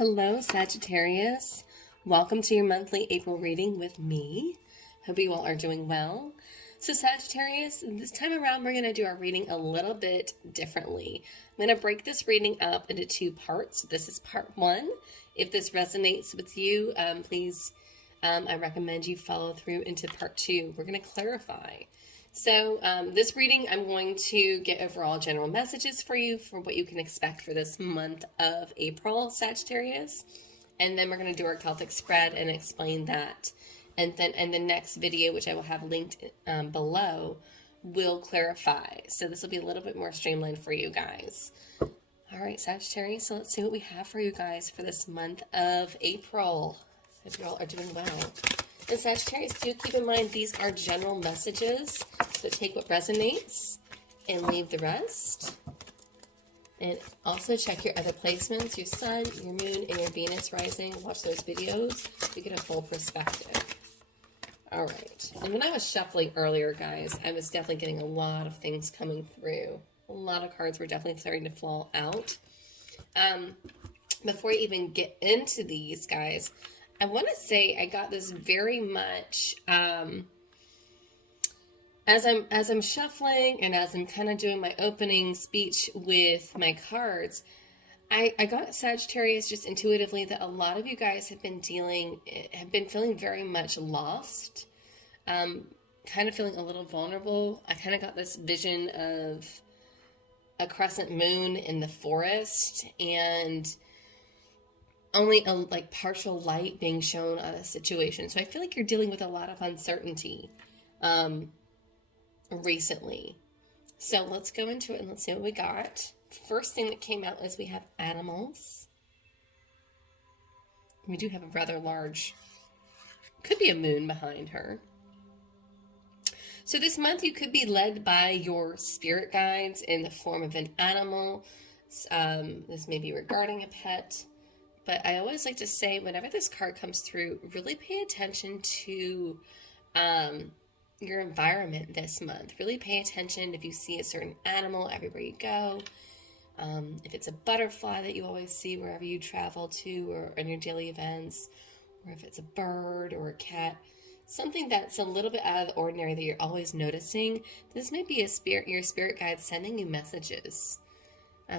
Hello, Sagittarius. Welcome to your monthly April reading with me. Hope you all are doing well. So Sagittarius, this time around, we're going to do our reading a little bit differently. I'm going to break this reading up into two parts. This is part one. If this resonates with you, please, I recommend you follow through into part two. We're going to clarify. So this reading, I'm going to get overall general messages for you for what you can expect for this month of April, Sagittarius. And then we're going to do our Celtic spread and explain that. And then in the next video, which I will have linked below, will clarify. So this will be a little bit more streamlined for you guys. All right, Sagittarius, so let's see what we have for you guys for this month of April. Hope you all are doing well. And Sagittarius, do keep in mind these are general messages, so take what resonates and leave the rest. And also check your other placements, your sun, your moon, and your Venus rising. Watch those videos to get a full perspective. All right. And when I was shuffling earlier, guys, I was definitely getting a lot of things coming through. A lot of cards were definitely starting to fall out. Before I even get into these, guys, I want to say I got this very much as I'm shuffling and as I'm kind of doing my opening speech with my cards. I got Sagittarius just intuitively that a lot of you guys have been feeling very much lost, kind of feeling a little vulnerable. I kind of got this vision of a crescent moon in the forest and only a partial light being shown on a situation. So I feel like you're dealing with a lot of uncertainty recently. So let's go into it and let's see what we got. First thing that came out is we have animals. We do have a rather large, could be a moon behind her. So this month you could be led by your spirit guides in the form of an animal. This may be regarding a pet. But I always like to say, whenever this card comes through, really pay attention to your environment this month. Really pay attention if you see a certain animal everywhere you go. If it's a butterfly that you always see wherever you travel to or in your daily events, or if it's a bird or a cat, something that's a little bit out of the ordinary that you're always noticing, this might be your spirit guide sending you messages.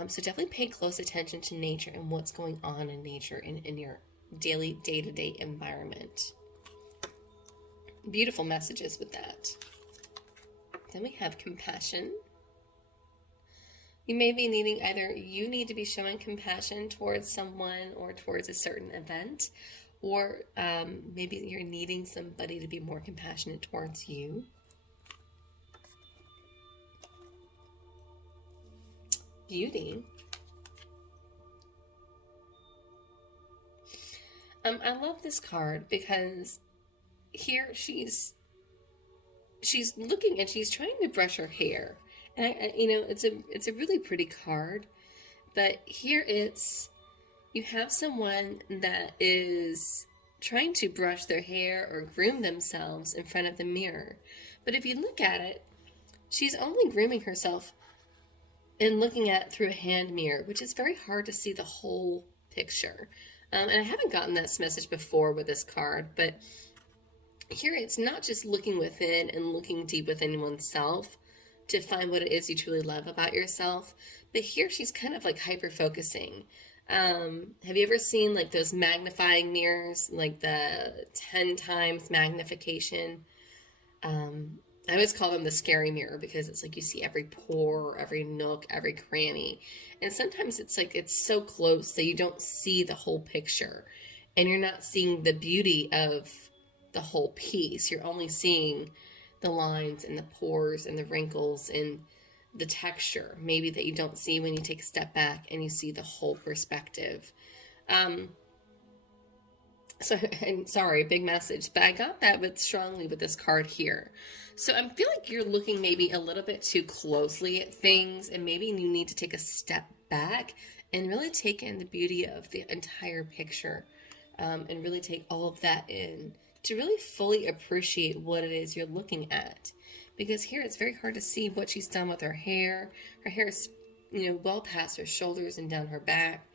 So definitely pay close attention to nature and what's going on in nature in your daily, day-to-day environment. Beautiful messages with that. Then we have compassion. You may be needing you need to be showing compassion towards someone or towards a certain event, or maybe you're needing somebody to be more compassionate towards you. Beauty. I love this card because here she's looking and she's trying to brush her hair, and it's a really pretty card, but here you have someone that is trying to brush their hair or groom themselves in front of the mirror. But if you look at it, she's only grooming herself and looking at it through a hand mirror, which is very hard to see the whole picture. And I haven't gotten this message before with this card, but here it's not just looking within and looking deep within oneself to find what it is you truly love about yourself, but here she's kind of like hyper-focusing. Have you ever seen like those magnifying mirrors, like the 10 times magnification? I always call them the scary mirror because it's like you see every pore, every nook, every cranny. And sometimes it's like it's so close that you don't see the whole picture. And you're not seeing the beauty of the whole piece. You're only seeing the lines and the pores and the wrinkles and the texture, maybe that you don't see when you take a step back and you see the whole perspective. So, and sorry, big message, but I got that strongly with this card here. So I feel like you're looking maybe a little bit too closely at things, and maybe you need to take a step back and really take in the beauty of the entire picture, and really take all of that in to really fully appreciate what it is you're looking at. Because here it's very hard to see what she's done with her hair. Her hair is, well past her shoulders and down her back.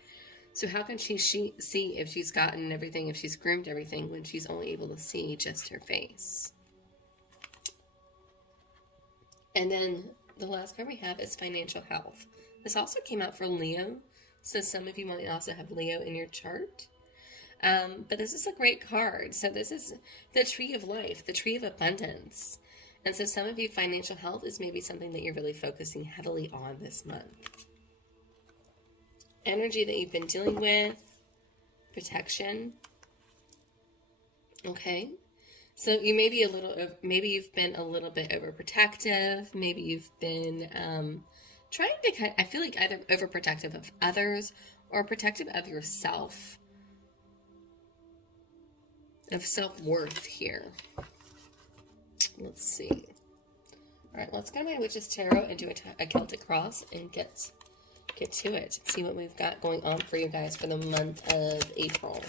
So how can she see if she's gotten everything, if she's groomed everything, when she's only able to see just her face? And then the last card we have is financial health. This also came out for Leo, so some of you might also have Leo in your chart. But this is a great card. So this is the Tree of Life, the Tree of Abundance. And so some of you, financial health is maybe something that you're really focusing heavily on this month. Energy that you've been dealing with, protection. Okay. So you may be maybe you've been a little bit overprotective. Maybe you've been trying to, I feel like either overprotective of others or protective of yourself, of self-worth here. Let's see. All right, let's go to my Witch's Tarot and do a Celtic cross and get to it. See what we've got going on for you guys for the month of April.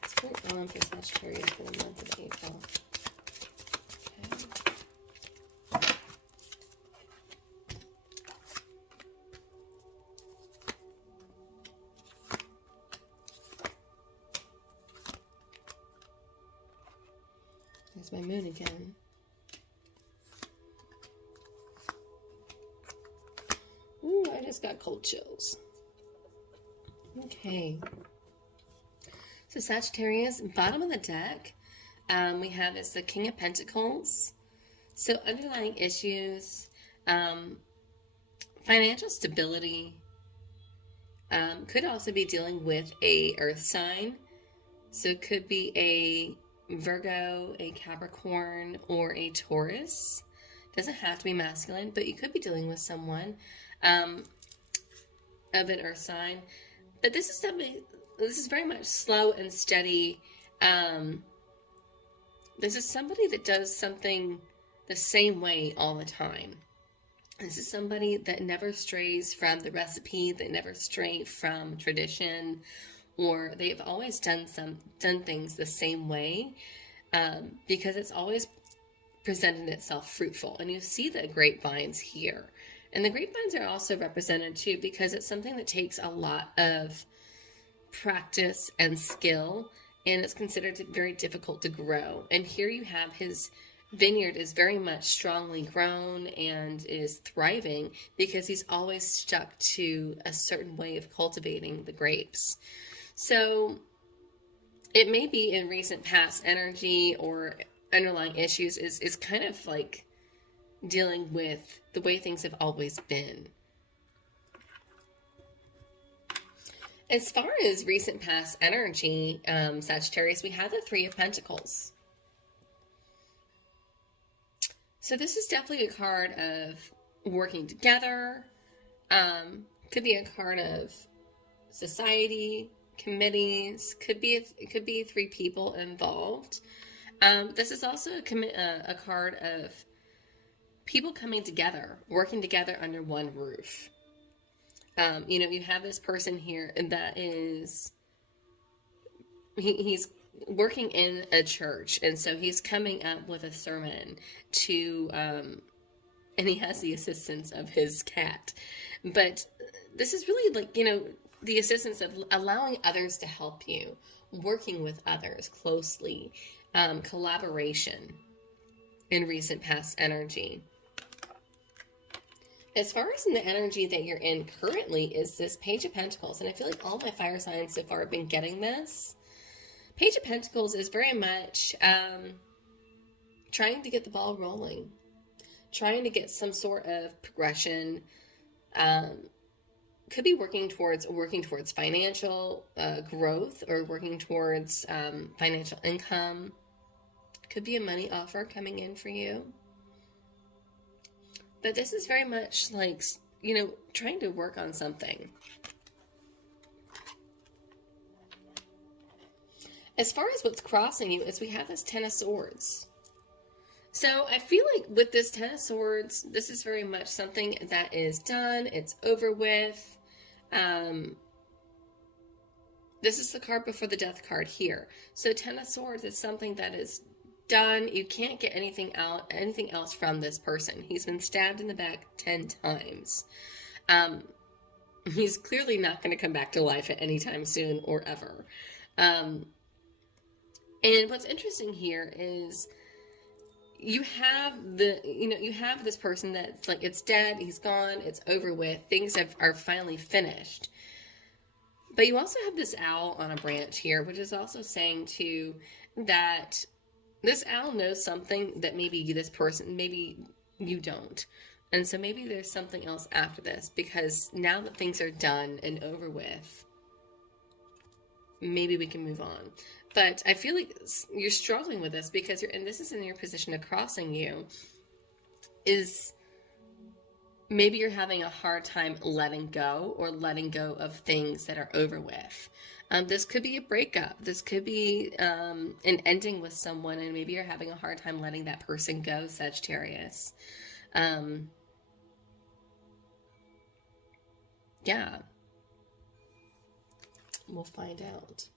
What's going on for Sagittarius for the month of April? Okay. There's my moon again. Ooh, I just got cold chills. Okay. So Sagittarius, bottom of the deck, we have is the King of Pentacles. So underlying issues, financial stability, could also be dealing with a earth sign. So it could be a Virgo, a Capricorn, or a Taurus. Doesn't have to be masculine, but you could be dealing with someone of an earth sign. But this is very much slow and steady. This is somebody that does something the same way all the time. This is somebody that never strays from the recipe, that never stray from tradition, or they've always done things the same way, because it's always presented itself fruitful. And you see the grapevines here. And the grapevines are also represented too, because it's something that takes a lot of practice and skill, and it's considered very difficult to grow. And here you have his vineyard is very much strongly grown and is thriving because he's always stuck to a certain way of cultivating the grapes. So it may be in recent past energy or underlying issues is kind of like dealing with the way things have always been. As far as recent past energy, Sagittarius, we have the Three of Pentacles. So this is definitely a card of working together. Could be a card of society, committees. It could be three people involved. This is also a card of people coming together, working together under one roof. You have this person here that is, he's working in a church, and so he's coming up with a sermon to, and he has the assistance of his cat. But this is really like, the assistance of allowing others to help you, working with others closely, collaboration in recent past energy. As far as in the energy that you're in currently is this Page of Pentacles. And I feel like all my fire signs so far have been getting this. Page of Pentacles is very much trying to get the ball rolling. Trying to get some sort of progression. Could be working towards financial growth or working towards financial income. Could be a money offer coming in for you. But this is very much like, trying to work on something. As far as what's crossing you is we have this Ten of Swords. So I feel like with this Ten of Swords, this is very much something that is done. It's over with. This is the card before the Death card here. So Ten of Swords is something that is done. You can't get anything else from this person. He's been stabbed in the back 10 times. He's clearly not going to come back to life at any time soon or ever. And what's interesting here is you have you have this person that's like, it's dead, he's gone, it's over with, things are finally finished. But you also have this owl on a branch here, which is also saying too that this owl knows something that maybe this person, maybe you don't. And so maybe there's something else after this, because now that things are done and over with, maybe we can move on. But I feel like you're struggling with this because and this is in your position of crossing you, is maybe you're having a hard time letting go of things that are over with. This could be a breakup. This could be an ending with someone, and maybe you're having a hard time letting that person go, Sagittarius. Yeah. We'll find out.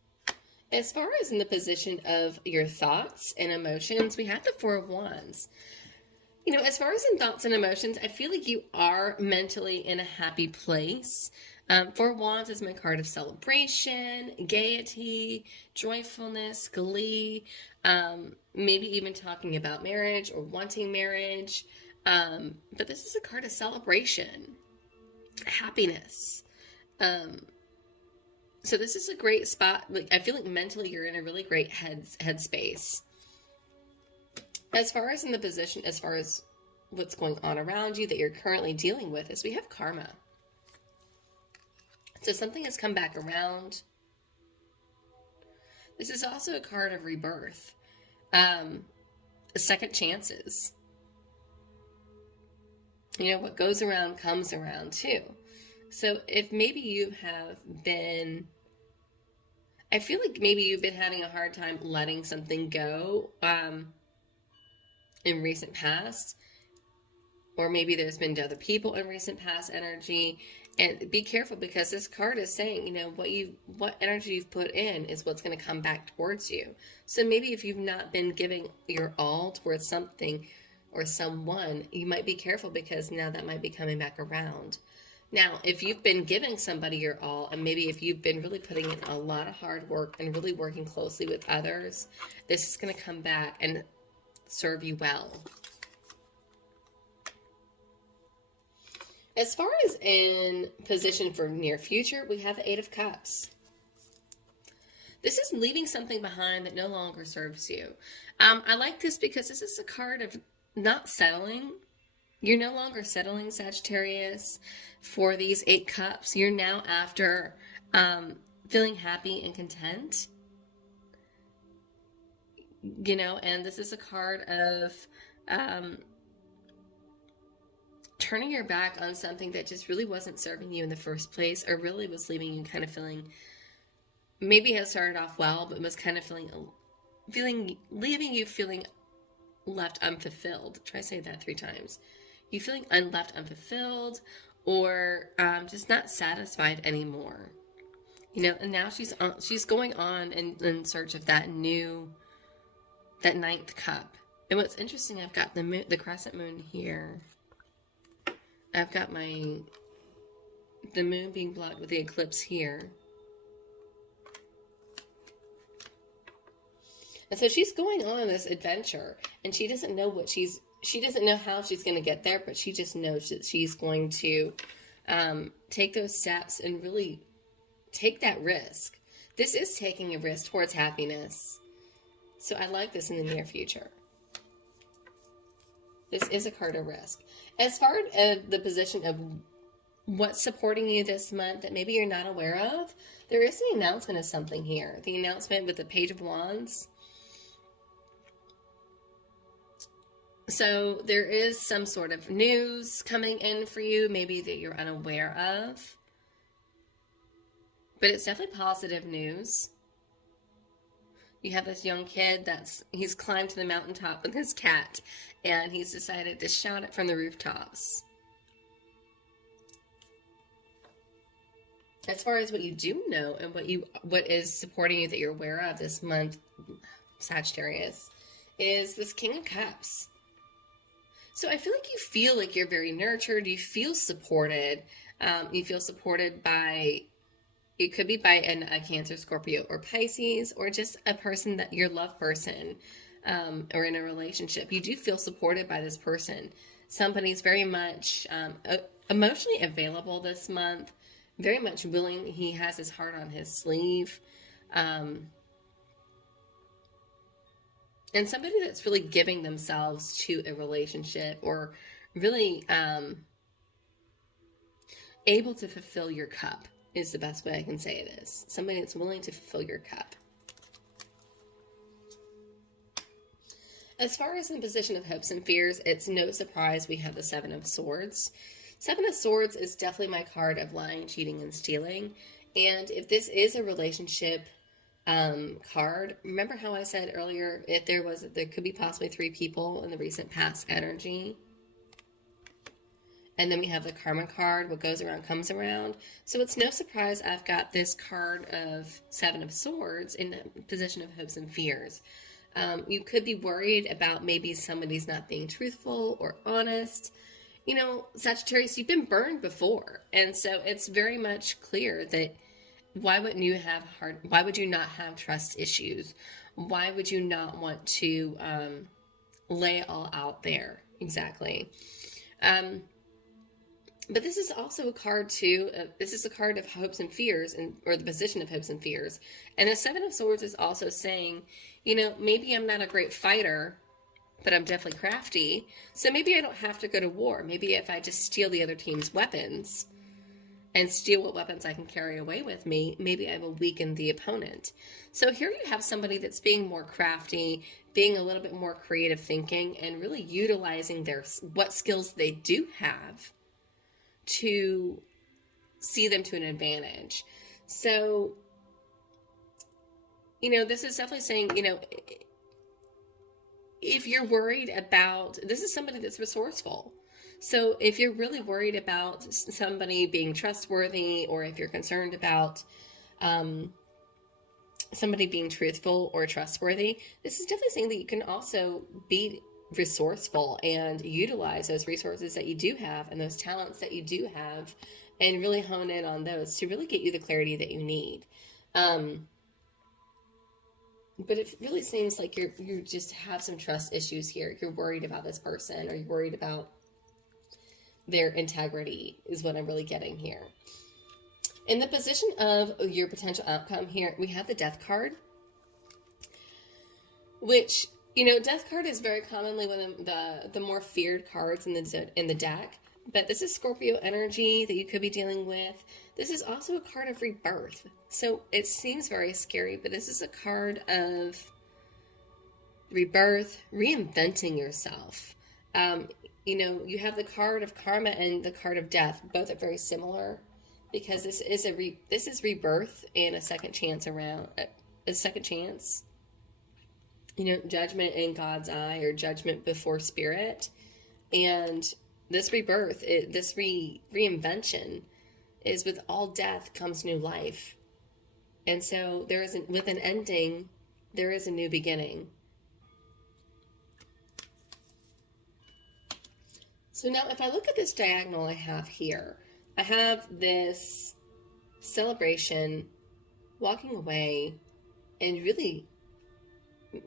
As far as in the position of your thoughts and emotions, we have the Four of Wands. You know, as far as in thoughts and emotions, I feel like you are mentally in a happy place. Four of Wands is my card of celebration, gaiety, joyfulness, glee, maybe even talking about marriage or wanting marriage. But this is a card of celebration, happiness. So this is a great spot. Like, I feel like mentally you're in a really great headspace. As far as in the position, as far as what's going on around you that you're currently dealing with, is we have karma. So something has come back around. This is also a card of rebirth. Second chances. You know, what goes around comes around too. So if maybe you have been, I feel like maybe you've been having a hard time letting something go in recent past, or maybe there's been other people in recent past energy. And be careful, because this card is saying, you know, what energy you've put in is what's going to come back towards you. So maybe if you've not been giving your all towards something or someone, you might be careful, because now that might be coming back around. Now, if you've been giving somebody your all, and maybe if you've been really putting in a lot of hard work and really working closely with others, this is going to come back and serve you well. As far as in position for near future, we have the Eight of Cups. This is leaving something behind that no longer serves you. I like this because this is a card of not settling. You're no longer settling, Sagittarius, for these 8 cups. You're now after feeling happy and content. You know, and this is a card of turning your back on something that just really wasn't serving you in the first place, or really was leaving you kind of feeling, maybe it started off well, but was kind of leaving you feeling left unfulfilled. Try to say that 3 times. You feeling left unfulfilled, or just not satisfied anymore. You know, and now she's going on in search of that 9th cup. And what's interesting, I've got the crescent moon here. I've got the moon being blocked with the eclipse here. And so she's going on this adventure, and she doesn't know she doesn't know how she's going to get there, but she just knows that she's going to take those steps and really take that risk. This is taking a risk towards happiness. So I like this in the near future. This is a card of risk. As far as the position of what's supporting you this month that maybe you're not aware of, there is an announcement of something here. The announcement with the Page of Wands. So there is some sort of news coming in for you, maybe that you're unaware of. But it's definitely positive news. You have this young kid he's climbed to the mountaintop with his cat, and he's decided to shout it from the rooftops. As far as what you do know and what is supporting you that you're aware of this month, Sagittarius, is this King of Cups. So I feel like you feel like you're very nurtured, you feel supported, You feel supported by, it could be by a Cancer, Scorpio, or Pisces, or just a person that your love person, or in a relationship. You do feel supported by this person. Somebody's very much emotionally available this month, very much willing. He has his heart on his sleeve. And somebody that's really giving themselves to a relationship, or really able to fulfill your cup is the best way I can say this. Somebody that's willing to fulfill your cup. As far as in position of hopes and fears, it's no surprise we have the Seven of Swords. Seven of Swords is definitely my card of lying, cheating, and stealing. And if this is a relationship card, remember how I said earlier, if there could be possibly 3 people in the recent past energy. And then we have the Karma card, what goes around comes around. So it's no surprise I've got this card of Seven of Swords in the position of hopes and fears. You could be worried about maybe somebody's not being truthful or honest. You know, Sagittarius, you've been burned before. And so it's very much clear that why would you not have trust issues? Why would you not want to lay it all out there? Exactly. But this is also a card too. This is a card of hopes and fears, or the position of hopes and fears. And the Seven of Swords is also saying, you know, maybe I'm not a great fighter, but I'm definitely crafty. So maybe I don't have to go to war. Maybe if I just steal the other team's weapons and steal what weapons I can carry away with me, maybe I will weaken the opponent. So here you have somebody that's being more crafty, being a little bit more creative thinking, and really utilizing what skills they do have to see them to an advantage. So, you know, this is definitely saying, you know, if you're worried about, this is somebody that's resourceful. So if you're really worried about somebody being trustworthy, or if you're concerned about somebody being truthful or trustworthy, this is definitely saying that you can also be resourceful and utilize those resources that you do have and those talents that you do have, and really hone in on those to really get you the clarity that you need. But it really seems like you just have some trust issues here. You're worried about this person, or you're worried about their integrity is what I'm really getting here. In the position of your potential outcome here, we have the Death card, which, you know, Death card is very commonly one of the more feared cards in the deck. But this is Scorpio energy that you could be dealing with. This is also a card of rebirth. So it seems very scary, but this is a card of rebirth, reinventing yourself. You know, you have the card of karma and the card of death. Both are very similar, because this is rebirth and a second chance You know, judgment in God's eye, or judgment before spirit. And this rebirth, this reinvention is, with all death comes new life. And so with an ending, there is a new beginning. So now if I look at this diagonal I have here, I have this celebration, walking away, and really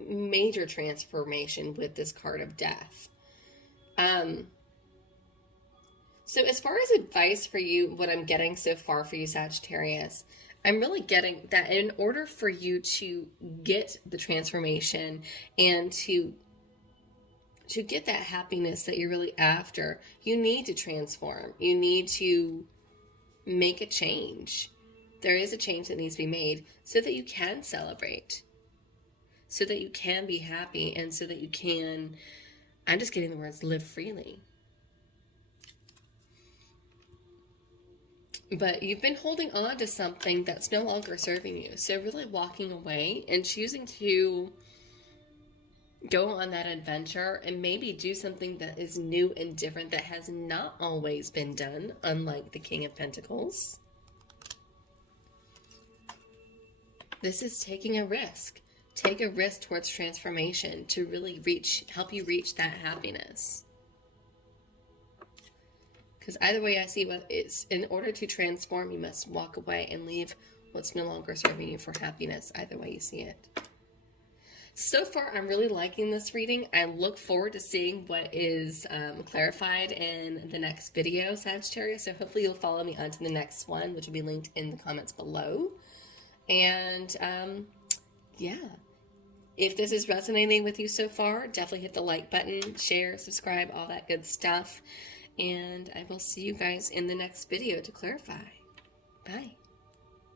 major transformation with this card of death. So as far as advice for you, what I'm getting so far for you, Sagittarius, I'm really getting that in order for you to get the transformation and to get that happiness that you're really after, you need to transform. You need to make a change. There is a change that needs to be made so that you can celebrate, so that you can be happy, and so that you can, I'm just getting the words, live freely. But you've been holding on to something that's no longer serving you. So really walking away and choosing to go on that adventure and maybe do something that is new and different, that has not always been done, unlike the King of Pentacles. This is taking a risk. Take a risk towards transformation to really help you reach that happiness. Because either way, I see what it's, in order to transform, you must walk away and leave what's no longer serving you for happiness. Either way you see it. So far, I'm really liking this reading. I look forward to seeing what is clarified in the next video, Sagittarius. So hopefully you'll follow me on to the next one, which will be linked in the comments below. And yeah, if this is resonating with you so far, definitely hit the like button, share, subscribe, all that good stuff. And I will see you guys in the next video to clarify. Bye.